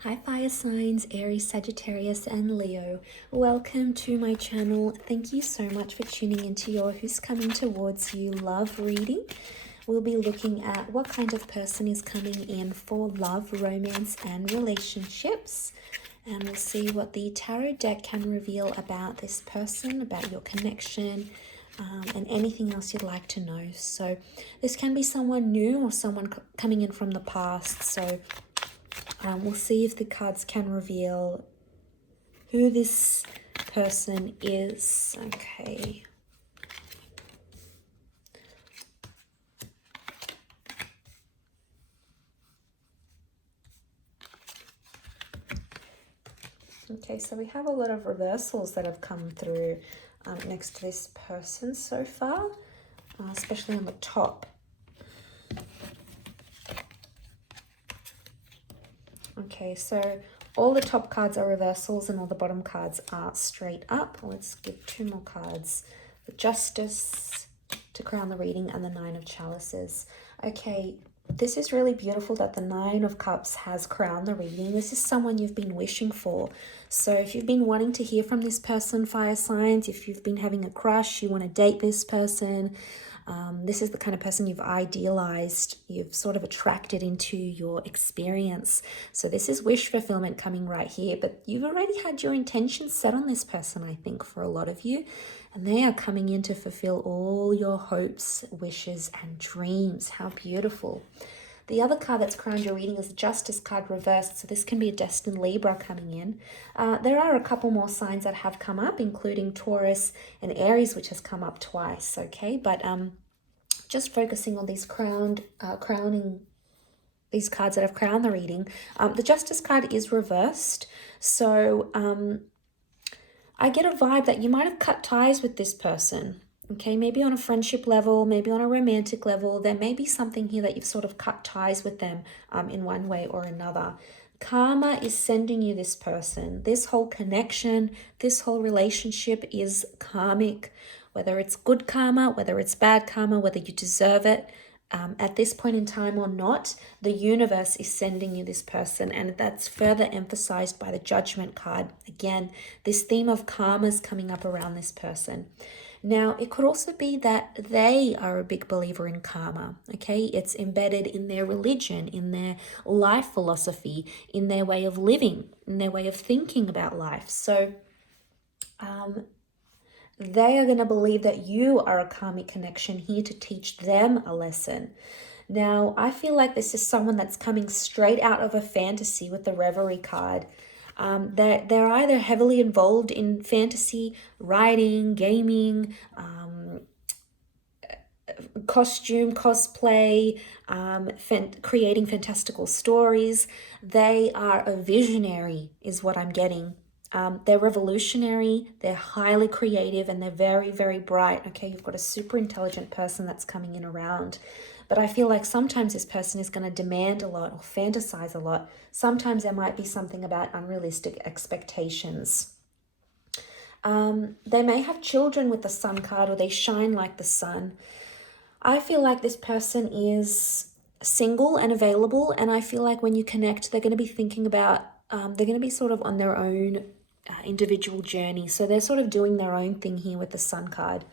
Hi fire signs, Aries, Sagittarius and Leo. Welcome to my channel. Thank you so much for tuning into your Who's Coming Towards You love reading. We'll be looking at what kind of person is coming in for love, romance and relationships. And we'll see what the tarot deck can reveal about this person, about your connection, and anything else you'd like to know. So this can be someone new or someone coming in from the past. So we'll see if the cards can reveal who this person is. Okay. Okay, so we have a lot of reversals that have come through next to this person so far, especially on the top. Okay, so all the top cards are reversals and all the bottom cards are straight up. Let's give two more cards. The Justice to crown the reading and the Nine of Chalices. Okay, this is really beautiful that the Nine of Cups has crowned the reading. This is someone you've been wishing for. So if you've been wanting to hear from this person, fire signs, if you've been having a crush, you want to date this person, this is the kind of person you've idealized, you've sort of attracted into your experience. So this is wish fulfillment coming right here, but you've already had your intentions set on this person, I think, for a lot of you. And they are coming in to fulfill all your hopes, wishes, and dreams. How beautiful. The other card that's crowned your reading is the Justice card reversed. So this can be a destined Libra coming in. There are a couple more signs that have come up, including Taurus and Aries, which has come up twice. Okay, but just focusing on these these cards that have crowned the reading. The Justice card is reversed. So I get a vibe that you might have cut ties with this person. Okay, maybe on a friendship level, maybe on a romantic level. There may be something here that you've sort of cut ties with them in one way or another. Karma is sending you this person. This whole connection, this whole relationship is karmic. Whether it's good karma, whether it's bad karma, whether you deserve it, at this point in time or not, the universe is sending you this person, and that's further emphasized by the Judgment card. Again, this theme of karma is coming up around this person. Now, it could also be that they are a big believer in karma, okay? It's embedded in their religion, in their life philosophy, in their way of living, in their way of thinking about life. So, they are going to believe that you are a karmic connection here to teach them a lesson. Now, I feel like this is someone that's coming straight out of a fantasy with the Reverie card. They're either heavily involved in fantasy, writing, gaming, costume, cosplay, creating fantastical stories. They are a visionary is what I'm getting. They're revolutionary, they're highly creative, and they're very, very bright. Okay, you've got a super intelligent person that's coming in around. But I feel like sometimes this person is going to demand a lot or fantasize a lot. Sometimes there might be something about unrealistic expectations. They may have children with the Sun card, or they shine like the sun. I feel like this person is single and available, and I feel like when you connect, they're going to be thinking about, they're going to be sort of on their own individual journey. So they're sort of doing their own thing here with the Sun card.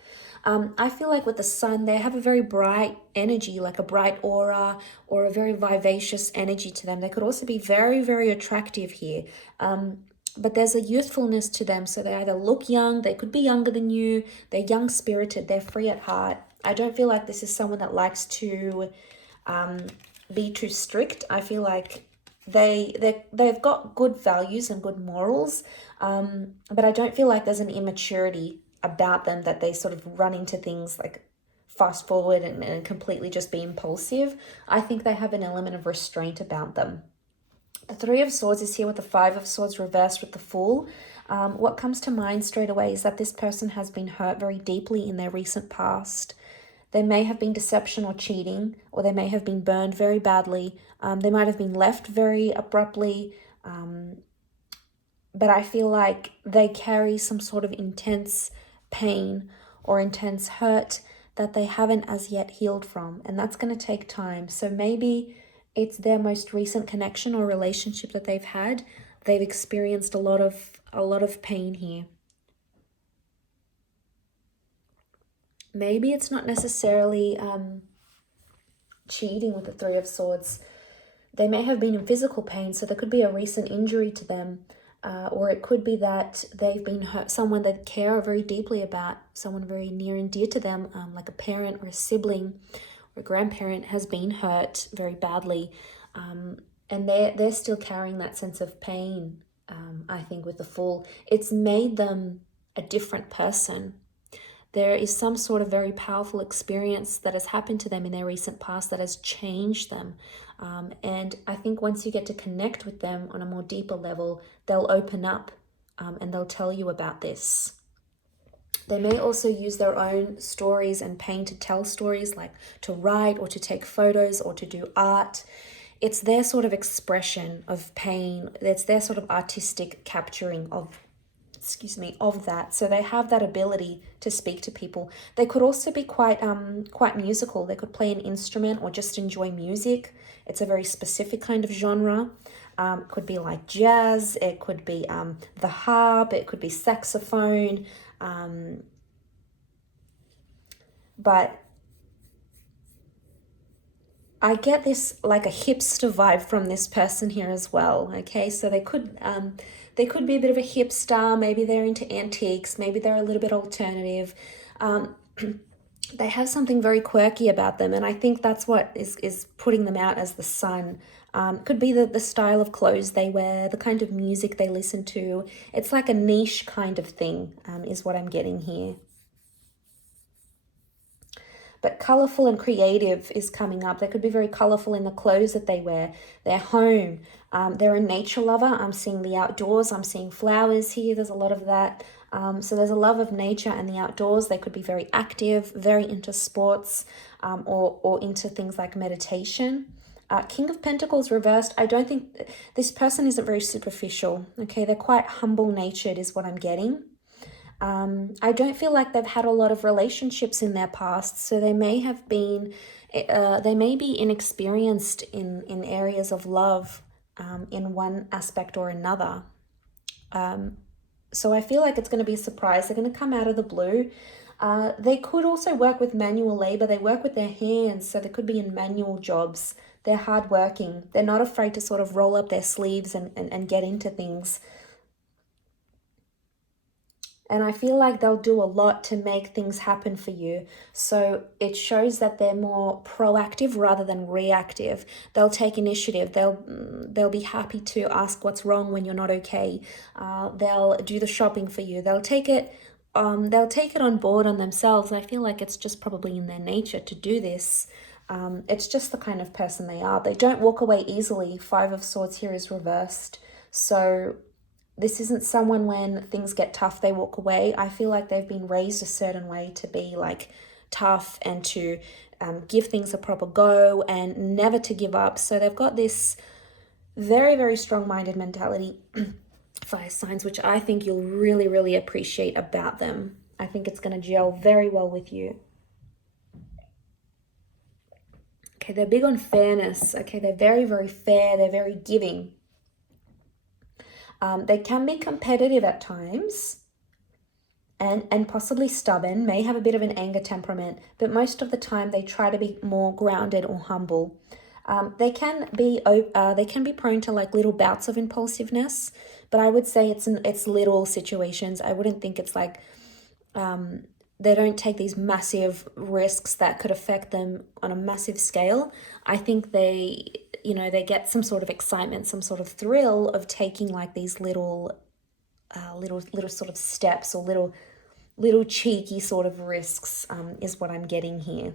I feel like with the Sun, they have a very bright energy, like a bright aura or a very vivacious energy to them. They could also be very, very attractive here. But there's a youthfulness to them. So they either look young, they could be younger than you, they're young-spirited, they're free at heart. I don't feel like this is someone that likes to be too strict. I feel like they've got good values and good morals, but I don't feel like there's an immaturity about them that they sort of run into things like fast forward and completely just be impulsive. I think they have an element of restraint about them. The Three of Swords is here with the Five of Swords reversed with the Fool. What comes to mind straight away is that this person has been hurt very deeply in their recent past. There may have been deception or cheating, or they may have been burned very badly. They might have been left very abruptly. But I feel like they carry some sort of intense pain or intense hurt that they haven't as yet healed from. And that's going to take time. So maybe It's their most recent connection or relationship that they've had. They've experienced a lot of pain here. Maybe it's not necessarily cheating with the Three of Swords. They may have been in physical pain, so there could be a recent injury to them, or it could be that they've been hurt, someone they care very deeply about, someone very near and dear to them, like a parent or a sibling or a grandparent has been hurt very badly, and they're still carrying that sense of pain. I think with the Fool, it's made them a different person. There is some sort of very powerful experience that has happened to them in their recent past that has changed them. And I think once you get to connect with them on a more deeper level, they'll open up and they'll tell you about this. They may also use their own stories and pain to tell stories, like to write or to take photos or to do art. It's their sort of expression of pain. It's their sort of artistic capturing of that. So they have that ability to speak to people. They could also be quite musical. They could play an instrument or just enjoy music. It's a very specific kind of genre. It could be like jazz. It could be the harp. It could be saxophone. But I get this like a hipster vibe from this person here as well. Okay, so they could be a bit of a hipster. Maybe they're into antiques. Maybe they're a little bit alternative. They have something very quirky about them, and I think that's what is putting them out as the sun. Could be the style of clothes they wear, the kind of music they listen to. It's like a niche kind of thing, is what I'm getting here. But colorful and creative is coming up. They could be very colorful in the clothes that they wear, their home. They're a nature lover. I'm seeing the outdoors. I'm seeing flowers here. There's a lot of that. So there's a love of nature and the outdoors. They could be very active, very into sports, or into things like meditation. King of Pentacles reversed. I don't think this person isn't very superficial. Okay, they're quite humble-natured is what I'm getting. I don't feel like they've had a lot of relationships in their past, so they may be inexperienced in areas of love, in one aspect or another. So I feel like it's going to be a surprise. They're going to come out of the blue. They could also work with manual labor. They work with their hands, so they could be in manual jobs. They're hardworking. They're not afraid to sort of roll up their sleeves and get into things. And I feel like they'll do a lot to make things happen for you. So it shows that they're more proactive rather than reactive. They'll take initiative. They'll be happy to ask what's wrong when you're not okay. They'll do the shopping for you. They'll take it on board on themselves. I feel like it's just probably in their nature to do this. It's just the kind of person they are. They don't walk away easily. Five of Swords here is reversed. So this isn't someone when things get tough, they walk away. I feel like they've been raised a certain way to be like tough and to give things a proper go and never to give up. So they've got this very, very strong-minded mentality, fire signs, which I think you'll really, really appreciate about them. I think it's going to gel very well with you. Okay, they're big on fairness. Okay, they're very, very fair. They're very giving. They can be competitive at times and possibly stubborn, may have a bit of an anger temperament, but most of the time they try to be more grounded or humble. They can be prone to like little bouts of impulsiveness, but I would say it's little situations. I wouldn't think it's like they don't take these massive risks that could affect them on a massive scale. I think they get some sort of excitement, some sort of thrill of taking like these little sort of steps or little cheeky sort of risks, is what I'm getting here.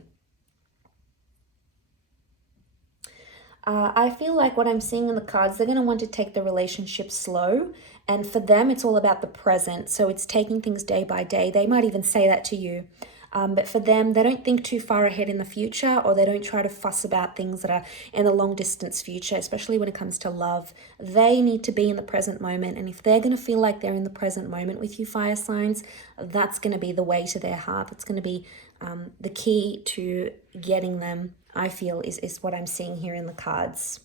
I feel like what I'm seeing in the cards, they're going to want to take the relationship slow. And for them, it's all about the present. So it's taking things day by day. They might even say that to you. But for them, they don't think too far ahead in the future, or they don't try to fuss about things that are in the long distance future, especially when it comes to love. They need to be in the present moment. And if they're going to feel like they're in the present moment with you, fire signs, that's going to be the way to their heart. It's going to be the key to getting them I feel is what I'm seeing here in the cards.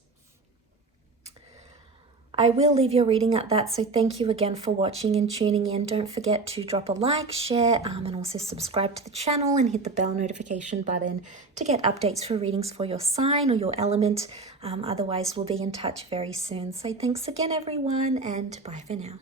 I will leave your reading at that, so thank you again for watching and tuning in. Don't forget to drop a like, share, and also subscribe to the channel and hit the bell notification button to get updates for readings for your sign or your element. Otherwise, we'll be in touch very soon. So thanks again, everyone, and bye for now.